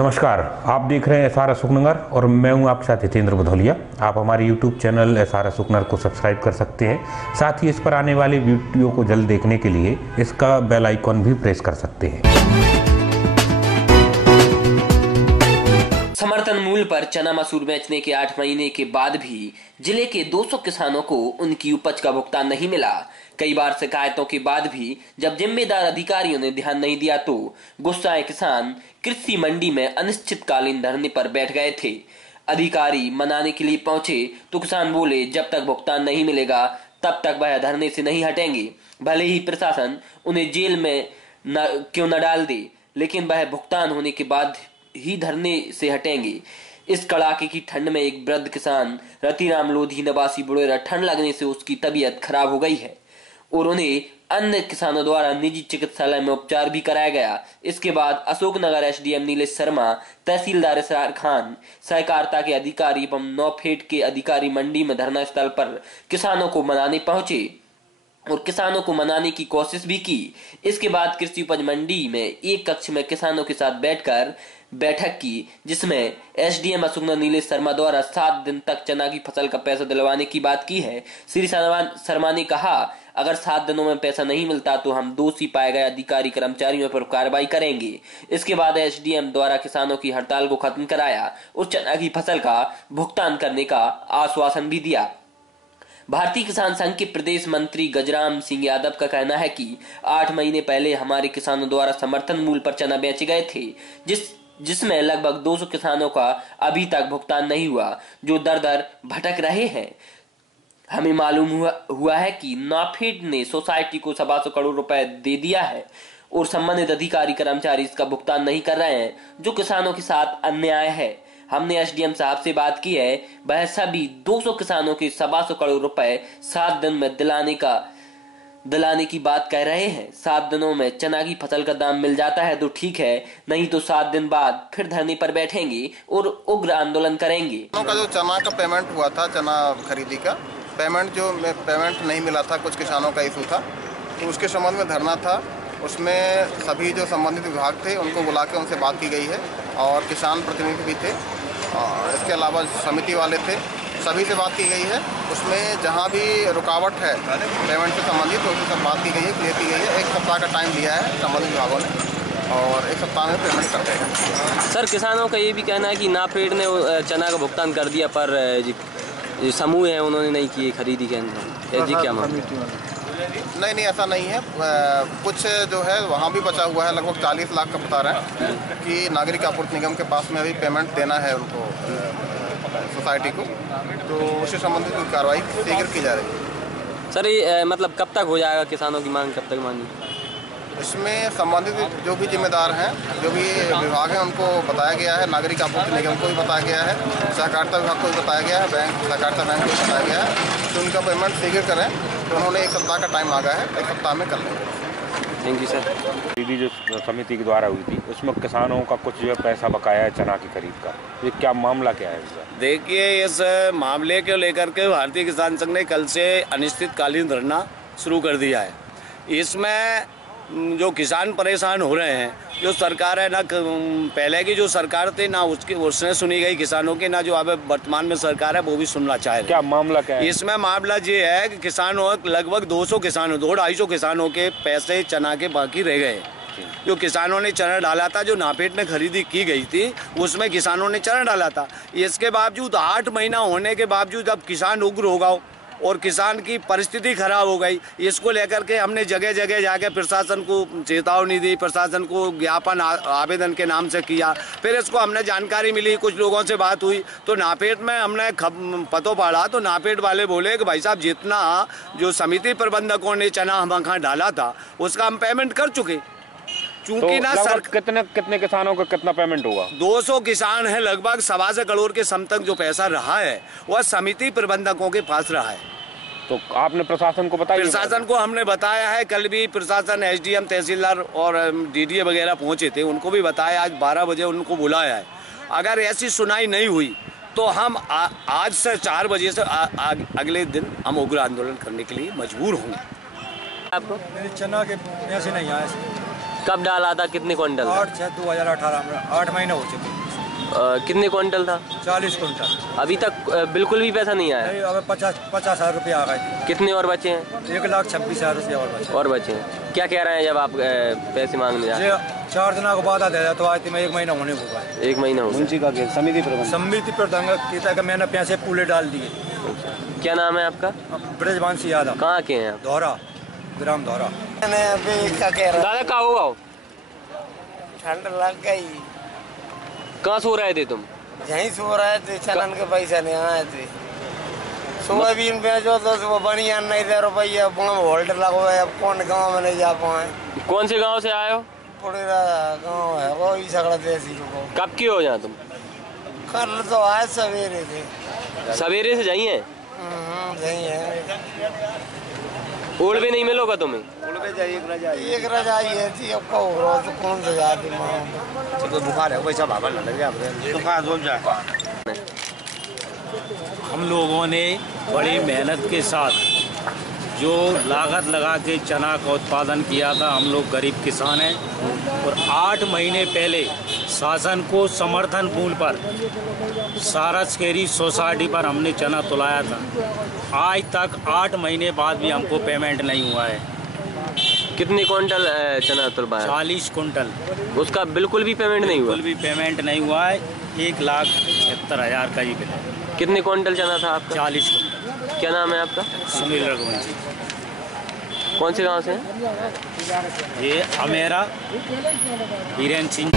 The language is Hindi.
नमस्कार, आप देख रहे हैं एसआर अशोकनगर और मैं हूं आपके साथ हितेंद्र भदौलिया। आप हमारे यूट्यूब चैनल एसआर अशोकनगर को सब्सक्राइब कर सकते हैं। साथ ही इस पर आने वाले वीडियो को जल्द देखने के लिए इसका बेल आइकॉन भी प्रेस कर सकते हैं। समर्थन मूल्य पर चना मसूर बेचने के 8 महीने के बाद भी जिले के 200 किसानों को उनकी उपज का भुगतान नहीं मिला। कई बार शिकायतों के बाद भी जब जिम्मेदार अधिकारियों ने ध्यान नहीं दिया तो गुस्साए किसान कृषि मंडी में अनिश्चितकालीन धरने पर बैठ गए थे। अधिकारी मनाने के लिए पहुंचे तो किसान बोले जब तक भुगतान नहीं मिलेगा तब तक वह धरने से नहीं हटेंगे, भले ही प्रशासन उन्हें जेल में क्यों न डाल दे, लेकिन वह भुगतान होने के बाद ही धरने से हटेंगे। इस कड़ाके की ठंड में एक वृद्ध किसान रतिराम लोधी निवासी बुढ़ेरा ठंड लगने से उसकी तबीयत खराब हो गई है और उन्हें अन्य किसानों द्वारा निजी चिकित्सालय में उपचार भी कराया गया। इसके बाद अशोकनगर एसडीएम नीलेश शर्मा, तहसीलदार इसरार खान, सहकारिता के अधिकारी एवं नौफेड के अधिकारी मंडी में धरना स्थल पर किसानों को मनाने पहुंचे और किसानों को मनाने की कोशिश भी की। इसके बाद कृषि उपज मंडी में एक कक्ष में किसानों के साथ बैठकर बैठक की, जिसमें एसडीएम अशोकनगर नीलेश शर्मा द्वारा 7 दिन तक चना की फसल का पैसा दिलवाने की बात की है। श्री शर्मा ने कहा, अगर 7 दिनों में पैसा नहीं मिलता तो हम दोषी पाए गए अधिकारी कर्मचारियों पर कार्रवाई करेंगे। इसके बाद एसडीएम द्वारा किसानों की हड़ताल को खत्म कराया और चना की फसल का भुगतान करने का आश्वासन भी दिया। भारतीय किसान संघ के प्रदेश मंत्री गजराम सिंह यादव का कहना है कि 8 महीने पहले हमारे किसानों द्वारा समर्थन मूल्य पर चना बेचे गए थे, जिसमें लगभग 200 किसानों का अभी तक भुगतान नहीं हुआ, जो दर दर भटक रहे हैं। हमें मालूम हुआ है कि नाफेड ने सोसाइटी को 750 करोड़ रुपए दे दिया है और संबंधित अधिकारी कर्मचारी इसका भुगतान नहीं कर रहे हैं, जो किसानों के साथ अन्याय है। हमने एसडीएम साहब से बात की है, वह सभी 200 किसानों के 750 करोड़ रुपए 7 दिन में दिलाने की बात कह रहे हैं। 7 दिनों में चना की फसल का दाम मिल जाता है तो ठीक है, नहीं तो 7 दिन बाद फिर धरने पर बैठेंगे और उग्र आंदोलन करेंगे। का जो चना का पेमेंट हुआ था, चना खरीदी का पेमेंट नहीं मिला था, कुछ किसानों का इशू था, तो उसके संबंध में धरना था। उसमें सभी जो संबंधित विभाग थे उनको बुला के उनसे बात की गई है और किसान प्रतिनिधि भी थे, इसके अलावा समिति वाले थे, सभी से बात की गई है। उसमें जहां भी रुकावट है पेमेंट से संबंधित तो उसकी सब बात की गई है, क्लियर की गई है। 1 सप्ताह का टाइम दिया है संबंधित विभागों ने और 1 सप्ताह में पेमेंट कर देगा। सर, किसानों का ये भी कहना है कि नाफेड ने चना का भुगतान कर दिया पर समूह है उन्होंने नहीं किए खरीदी के अंदर, जी क्या मामला? नहीं, ऐसा नहीं है। कुछ जो है वहाँ भी बचा हुआ है, लगभग 40 लाख का बता रहे हैं कि नागरिक आपूर्ति निगम के पास में अभी पेमेंट देना है उनको, सोसाइटी को, तो उससे संबंधित कार्रवाई शीघ्र की जा रही है। सर, ये मतलब कब तक हो जाएगा? किसानों की मांग कब तक मांगी? इसमें संबंधित जो भी जिम्मेदार हैं, जो भी विभाग हैं, उनको बताया गया है। नागरिक आपूर्ति निगम को भी बताया गया है, सहकारिता विभाग को भी बताया गया है, सहकारिता बैंक को भी बताया गया है तो उनका पेमेंट शीघ्र करें। तो उन्होंने 1 सप्ताह का टाइम मांगा है, 1 सप्ताह में कर लेंगे। Thank you sir. खरीदी जो समिति के द्वारा हुई थी उसमें किसानों का कुछ जो है पैसा बकाया है चना की खरीद का, ये क्या मामला क्या है इसका? देखिए, इस मामले को लेकर के भारतीय किसान संघ ने कल से अनिश्चितकालीन धरना शुरू कर दिया है। इसमें जो किसान परेशान हो रहे हैं, जो सरकार है ना, पहले की जो सरकार थी ना उसने सुनी गई किसानों की, ना जो अब वर्तमान में सरकार है वो भी सुनना चाह रहे हैं। क्या मामला क्या है इसमें? मामला ये है कि किसानों लगभग 200 किसानों 250 किसानों के पैसे चना के बाकी रह गए। जो किसानों ने चना डाला था, जो नाफेड ने खरीदी की गई थी, उसमें किसानों ने चना डाला था। इसके बावजूद 8 महीना होने के बावजूद अब किसान उग्र होगा और किसान की परिस्थिति खराब हो गई। इसको लेकर के हमने जगह जगह जाके प्रशासन को चेतावनी दी, प्रशासन को ज्ञापन आवेदन के नाम से किया। फिर इसको हमने जानकारी मिली, कुछ लोगों से बात हुई तो नाफेड में हमने पतो पड़ा तो नाफेड वाले बोले कि भाई साहब, जितना जो समिति प्रबंधकों ने चना हम डाला था उसका हम पेमेंट कर चुके। चूंकि तो ना सर कितने किसानों का कितना पेमेंट होगा? 200 किसान है, लगभग 7.25 करोड़ के सम तक जो पैसा रहा है वह समिति प्रबंधकों के पास रहा है। तो आपने प्रशासन को बताया? प्रशासन को हमने बताया है, कल भी प्रशासन, एसडीएम, तहसीलदार और डीडीए वगैरह पहुंचे थे, उनको भी बताया। आज 12 बजे उनको बुलाया है। अगर ऐसी सुनाई नहीं हुई तो हम आज से 4 बजे से अगले दिन हम उग्र आंदोलन करने के लिए मजबूर होंगे। आपको मेरे चना के पैसे नहीं आए, कब डाला था, कितने क्विंटल था? 8/6/2018 में, 8 महीने हो चुके। कितने क्विंटल था? 40 कुंटल। अभी तक बिल्कुल भी पैसा नहीं आया? नहीं, अब 50,000 रुपये आ गए थे। कितने और बचे हैं? 1,26,000 रुपये और बचे हैं। क्या कह रहे हैं जब आप पैसे मांगने जा रहे हैं? 4 दिनों को बाद दे तो आज में 1 महीना होने को हुआ है। 1 महीना हो गया। समिति प्रधान कहता कि मैंने पैसे पूरे डाल दिए। क्या नाम है आपका? ब्रजवंशी यादव। कहाँ के हैं आप? धौरा, ग्राम धौरा। दादा कहाँ हो आओ? ठंड लग गई। कहाँ सो रहे थे तुम? यहीं सो रहे थे, चलन के पैसे नहीं आए थे। सोयाबीन बेचो तो वो बढ़िया नहीं दे रुपया, होल्डर लगवाए, अब कौन गांव में नहीं जा पाए। कौन से गांव से आए हो? पुरेरा गांव है वो, ही सगड़ा देसी को। कब की हो यहाँ तुम? कल तो आए सवेरे थे। सवेरे से जाइए? यही है। ओढ़ भी नहीं मिलोगा तुम्हें? एक रजाई है थी, अब तो कौन सा जाती तो बुखार है वैसा भागा लग गया, बुखार हो जाए। हम लोगों ने बड़ी मेहनत के साथ जो लागत लगा के चना का उत्पादन किया था, हम लोग गरीब किसान हैं, और 8 महीने पहले शासन को समर्थन मूल्य पर सारस केरी सोसाइटी पर हमने चना तुलाया था। आज तक 8 महीने बाद भी हमको पेमेंट नहीं हुआ है। कितने क्विंटल चना तुलवाया? 40 कुंटल। उसका बिल्कुल भी पेमेंट नहीं हुआ? बिल्कुल भी पेमेंट नहीं हुआ है। 1,76,000 का ही बिल है। कितने क्विंटल चना था आपका? 40 कुंटल। क्या नाम है आपका? सुनील रघुवंशी। कौन से गांव से हैं? ये अमेरा, हीरेन सिंह।